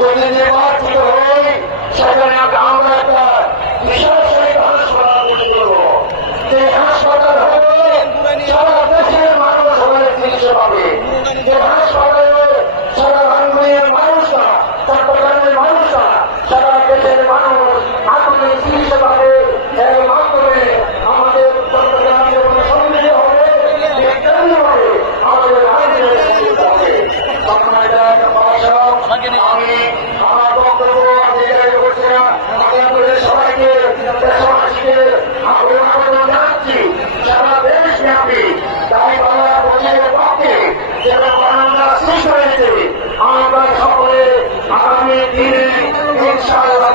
যদি নির্বাচিত হই সেখানে আমরা একটা বিশেষ হাসপাতাল তৈরি করবো। যে হাসপাতাল হবে সারা দেশের মানুষ হলে চিকিৎসা পাবে। যে হাসপাতালে সারা বাংলার মানুষরা, চট্টগ্রামের মানুষরা, সারা দেশের মানুষ আগুনে চিকিৎসা পাবে। এর মাধ্যমে আমাদের চট্টগ্রাম যেমন সমৃদ্ধ হবে, তেমনি হবে আমাদের আইনের হবে। আমি আমার বক্তব্য করছি না, আপনাদের সবাইকে দেশবাসীকে আবেদন জানাচ্ছি সারা দেশ ব্যাপী দাবি বাংলা প্রচারের পক্ষে যেন বাংলা সৃষ্টি হয়েছে আমরা সকলে আগামী দিনে ইনশাআল্লাহ